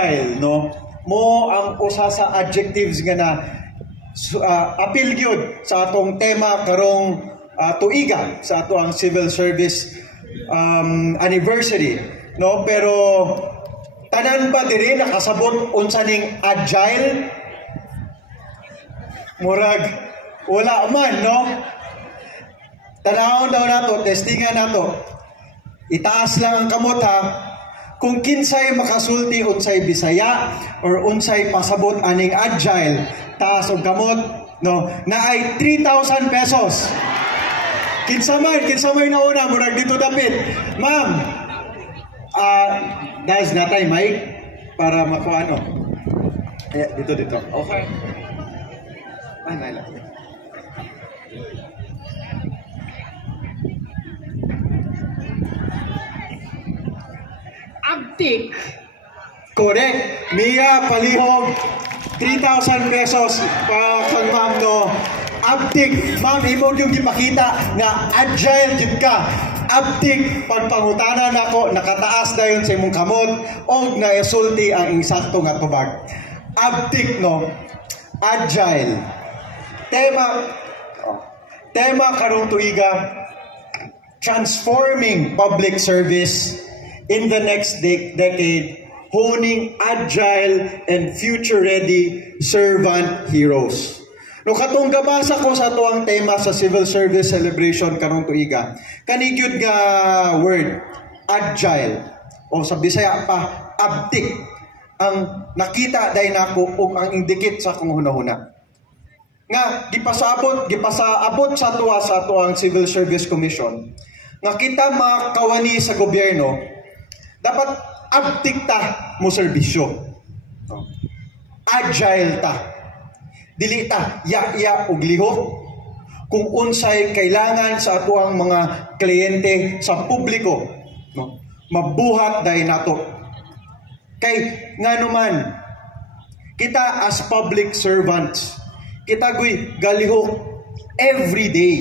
agile, no? Mo ang usa sa adjectives nga na appeal gyud sa atong tema karong tuiga sa ato ang civil service anniversary, no? Pero tanan ba diri nakasabot unsa ning agile? Murag wala man, no? Tanawon daw nato, testingan nato. Itaas lang ang kamot ha. Kung kinsay makasulti unsay Bisaya or unsay pasabot aning agile, taas og kamot, no, na ay 3,000 pesos. Kinsa may nauna, murag dito dapit. Ma'am, guys, natay mic para makuano. Dito. Okay. Ay, naila. Abtik. Correct. Mia Palihog, 3,000 pesos para kang ma'am, no. Abtik. Ma'am, imo yung ipakita na agile jud ka. Abtik, pagpangutanan ako, nakataas na yun sa imong kamot o naisulti ang insakto nga tubag. Abtik, no. Agile. Tema karong tuiga, transforming public service in the next decade, honing agile and future-ready servant heroes. No, katong gabasa ko sa tuang tema sa civil service celebration karong tuiga, kanigyud nga word, agile, o sa Bisaya pa, abtik, ang nakita day nako ug ang indikit sa akong hunahuna. Nga gipasaabot sa tuang Civil Service Commission nga kita makawani sa gobyerno dapat abtik ta mo serbisyo. Agile ta. Dili ta ya ug lihok kung unsay kailangan sa atuang mga kliyente sa publiko, no? Mabuhat dahil nato. Kay nganuman kita as public servants, kita guy galihok every day,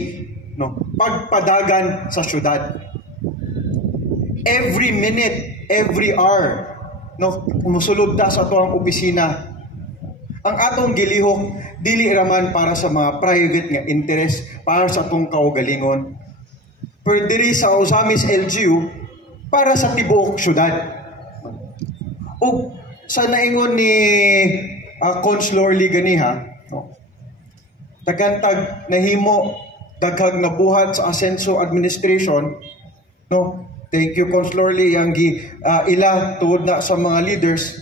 no? Pagpadagan sa syudad. Every minute, every hour, no? Umusulod ta sa atuang opisina. Ang atong gilihok dili raman para sa mga private nga interest, para sa atong kaugalingon. Pero diri sa Osamis LGU para sa tibuok syudad. O sa naingon ni Councilor Liganiha, no? Tagantag nahimo daghang nabuhat sa Asenso administration, no? Thank you, Councilor Lee, yang ila tuod na sa mga leaders.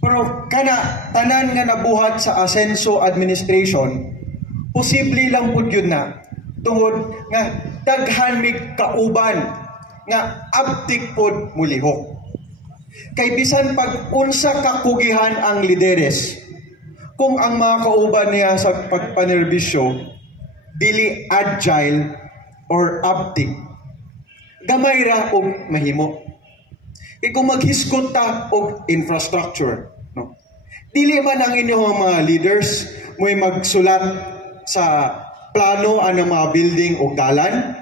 Pero kana tanan nga nabuhat sa Asenso administration, posible lang pud yun na tungod nga daghan mig kauban nga abtik pod mulihok. Kay bisan pag unsa kakugihan ang lideres, kung ang mga kauban niya sa pagpanerbisyo dili agile or abtik, gamay ra og mahimo. Kaya kung maghiskot ta og infrastructure, no? Dili man ang inyong mga leaders mo'y magsulat sa plano anang mga building o dalan.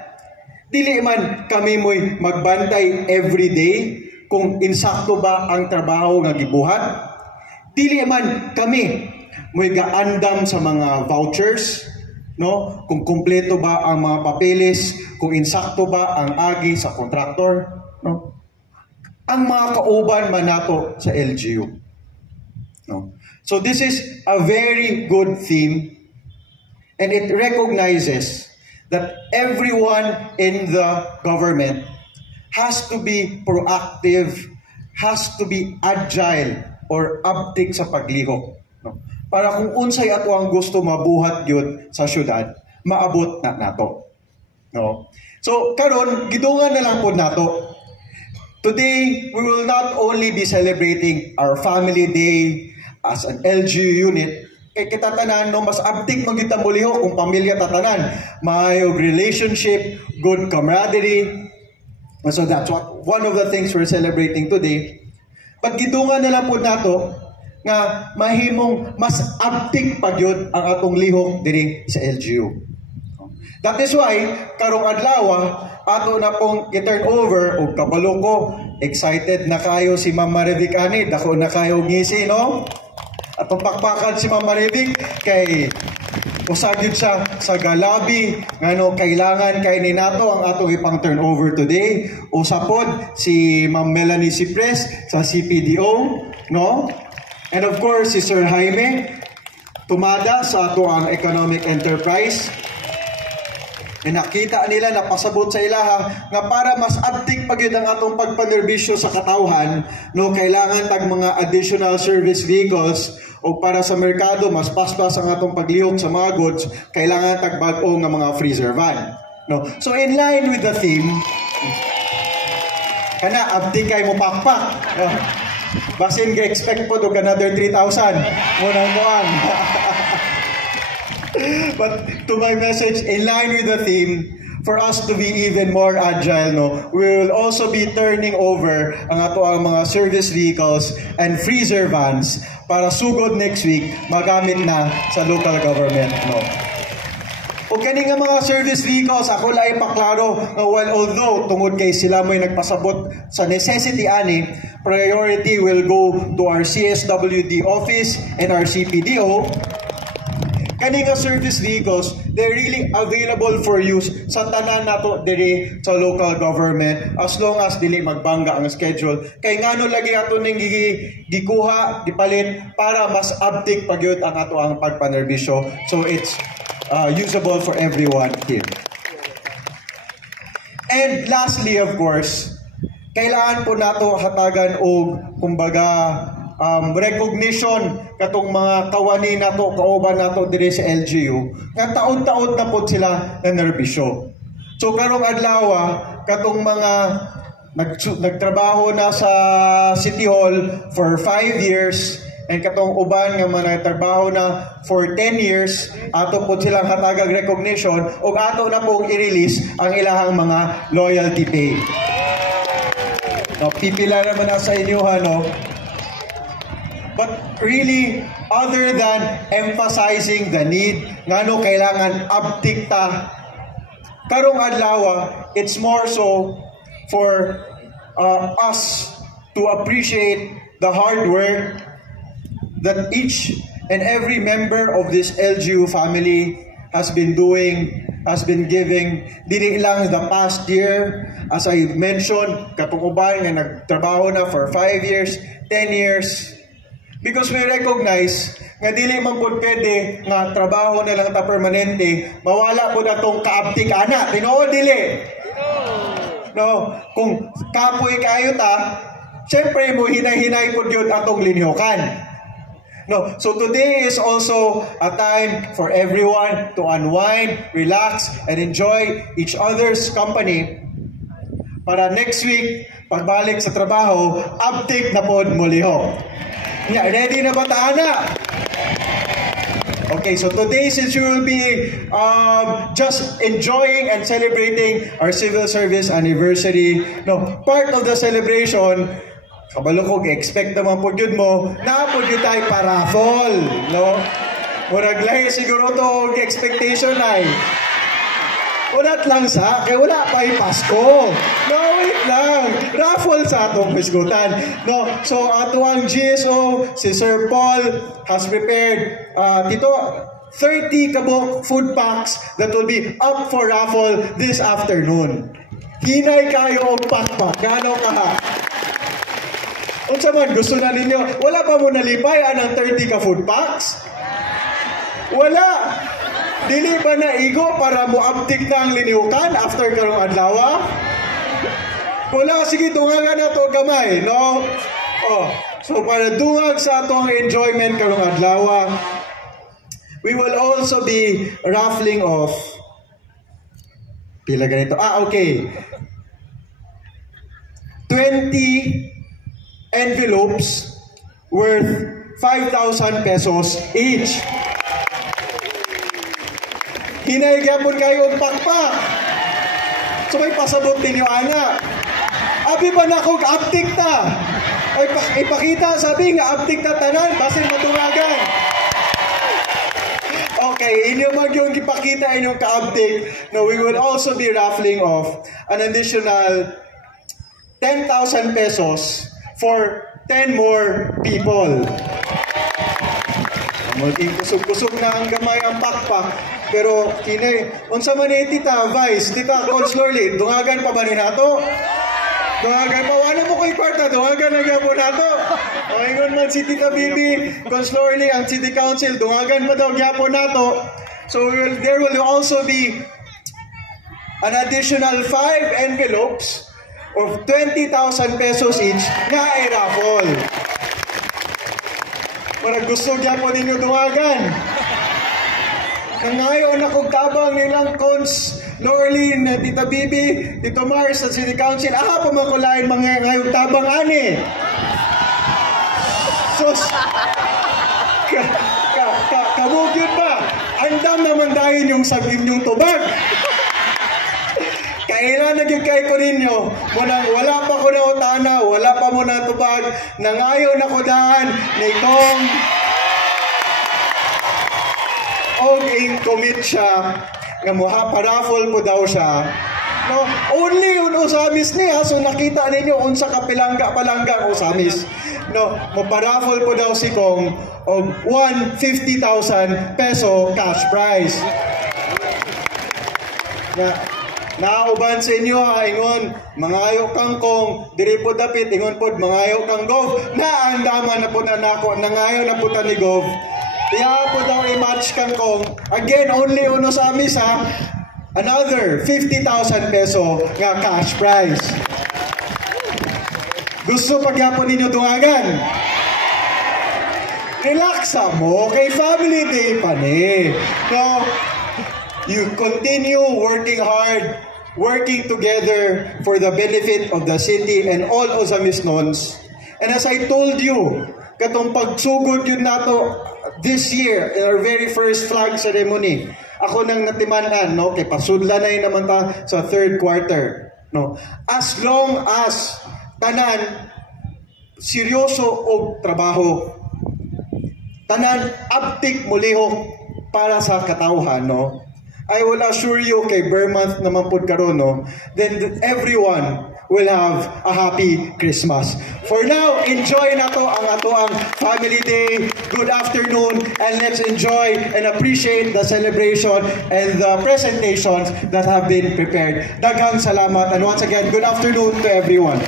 Dili man kami mo'y magbantay every day kung insakto ba ang trabaho nga gibuhat. Dili man kami mo'y gaandam sa mga vouchers, no? Kung kumpleto ba ang mga papeles, kung insakto ba ang agi sa kontraktor, no? Ang mga kauban man nato sa LGU, no? So this is a very good theme, and it recognizes that everyone in the government has to be proactive, has to be agile or abtik sa paglihok, no? Para kung unsay ato ang gusto mabuhat yun sa syudad, maabot na nato, no? So karon gidungan na lang po nato. Today, we will not only be celebrating our family day as an LGU unit, kay kita tanan, no, mas abtik magita muliho kung pamilya tatanan, mayog relationship, good camaraderie. So that's one of the things we're celebrating today. But gidungan na lang po nato nga mahimong mas abtik pagyod ang atong lihok diri sa LGU. That is why, karong adlaw, ato na pong i-turn over, o kabalo ko, excited na kayo si Ma'am Marivic ani, dako na kayo ngisi, no? Atong pakpakan si Ma'am Marivic, kay usagid siya sa galabi, ngano kailangan kay ni nato ang atong ipang turn over today. Usapod si Ma'am Melanie Cipres sa CPDO, no? And of course, si Sir Jaime, tumada sa ato ang economic enterprise. E nakita nila, napasabot sa ilaha nga para mas abtik pag yun ang atong pagpanerbisyo sa katawhan, no, kailangan tag mga additional service vehicles o para sa merkado mas paspas ang atong paglihok sa mga goods, kailangan tag bag-o nga mga freezer van, no. So in line with the theme, kana abtik kay mo pakpak, no? Basin ga-expect po to another 3,000 munang muang. But to my message, in line with the theme, for us to be even more agile, no, we will also be turning over ang ato ang mga service vehicles and freezer vans para sugod next week magamit na sa local government, no. O kani nga mga service vehicles, ako lang ipaklaro, well, although tungod kay sila mo'y nagpasabot sa necessity ani, priority will go to our CSWD office and our CPDO. Kani nga service vehicles, they're really available for use sa tanan nato diri sa local government as long as dili magbangga ang schedule. Kay ngano lagi ato ning gikuha, gipalit para mas abtik pagyud ang ato ang pagpanerbisyo. So it's usable for everyone here. And lastly, of course, kailangan po nato hatagan og kumbaga recognition katong mga kawani nato, kauban nato diri sa LGU nga taon-taon na po sila na nerbisyo. So karong adlaw katong mga nagtrabaho na sa City Hall for 5 years and katong uban nga mga nagtrabaho na for 10 years, ato po silang hatagag recognition o ato na pong i-release ang ilahang mga loyalty pay. No, pipila naman na sa inyo, no? But really, other than emphasizing the need, ngano kailangan abtik ta, karong adlaw, it's more so for us to appreciate the hard work that each and every member of this LGU family has been doing, has been giving, dili lang the past year, as I mentioned, katong uban nga nagtrabaho na for 5 years, 10 years, because we recognize nga dili man pud pwede nga trabaho na lang ta permanente, mawala pud atong kaabtik ana, tinuod dili. No, kung kapoy kayo ta, syempre mo hinay-hinay pud gyud atong linyokan. No, so today is also a time for everyone to unwind, relax, and enjoy each other's company. Para next week, pagbalik sa trabaho, abtik na pod muliho. Yeah, ready na ba taana? Okay, so today, since you will be just enjoying and celebrating our civil service anniversary, no, part of the celebration, kabalo ko, expect naman po yun mo, na po yun tayo paraffol, no? Murag lahi siguro to expectation ay. Ulat lang sa, kaya wala pa yung Pasko. No, wait lang. Raffle sa atong pisgutan. No, so ato ang GSO, si Sir Paul, has prepared dito 30 kabok food packs that will be up for raffle this afternoon. Hinay kayo og pakpak. Gano ka ha? Unsa man gusto na ninyo? Wala pa mo nalipay ang 30 ka food packs? Wala. Dili ba na igo para mo uptick na ang liniukan after karong adlaw? Wala, sige, dungagan na to gamay, no? Oh, so para dungag sa atong enjoyment karong adlaw, we will also be raffling off pila ganito. Okay. 20 envelopes worth 5,000 pesos each. Hinaygapon kayo ang pakpak. So may pasabot ninyo, ana. Abi ba na kong uptick ta? Ay, ipakita, sabi nga, uptick ta tanan, basin matungagan. Okay. kay inyo mag yung ipakita inyong kaabtik, no, we will also be raffling off an additional 10,000 pesos for 10 more people. Maging kusog-kusog na ang gamay ang pakpak. Pero, kinay, unsa man ni Tita Vice, Tita Conslorly, dungagan pa ba ni nato? Dungagan pa, wala mo ko'y kwarta, dungagan na gyapon nato. O, ingon man si Tita Bibi, Conslorly, ang City Council, dungagan pa daw gyapon nato. So, there will also be an additional 5 envelopes of 20,000 pesos each nga ay raffle. Para gusto gyapon ninyo duwagan. Nangayon na kung tabang nilang Cons, Lorlin, Tita Bibi, Tito Mars at City Council, aha pa makulain mga ngayong tabang ani. Sus, kamugin ba? Andam naman dahil yung sagim yung tubag. Kailan naging kay ko ninyo, munang wala pa ko na utana, wala pa mo na tubag, nangayon na ko daan, ni Kong, og in-commit siya, nga muha paraffle po daw siya. No, only yun usamis niya, so nakita ninyo unsa ka palangga usamis. No, mo-paraffle po daw si Kong og 150,000 peso cash prize. Nauban sa inyo ha, ingon, mangayo kang Kong, diri po dapit, ingon po, mangayo kang Gov, naandaman na po na nako, nangayo na po ta ni Gov. Kaya po daw i-match kang Kong, again, only uno sa amis ha, another 50,000 peso nga cash prize. Gusto pagyapon ninyo dungagan? Relaxa mo, kay family day pa ni. No, you continue working hard, working together for the benefit of the city and all Ozamisnons. And as I told you, katong pagsugod yun nato this year, in our very first flag ceremony, ako nang natimanan, no, kay pasudla na yun naman ta sa third quarter. No? As long as tanan seryoso og trabaho, tanan abtik mulihok para sa katawhan, no? I will assure you kay Vermont naman po karon, no, then everyone will have a happy Christmas. For now, enjoy na to ang ato ang Family Day. Good afternoon, and let's enjoy and appreciate the celebration and the presentations that have been prepared. Daghang salamat, and once again, good afternoon to everyone.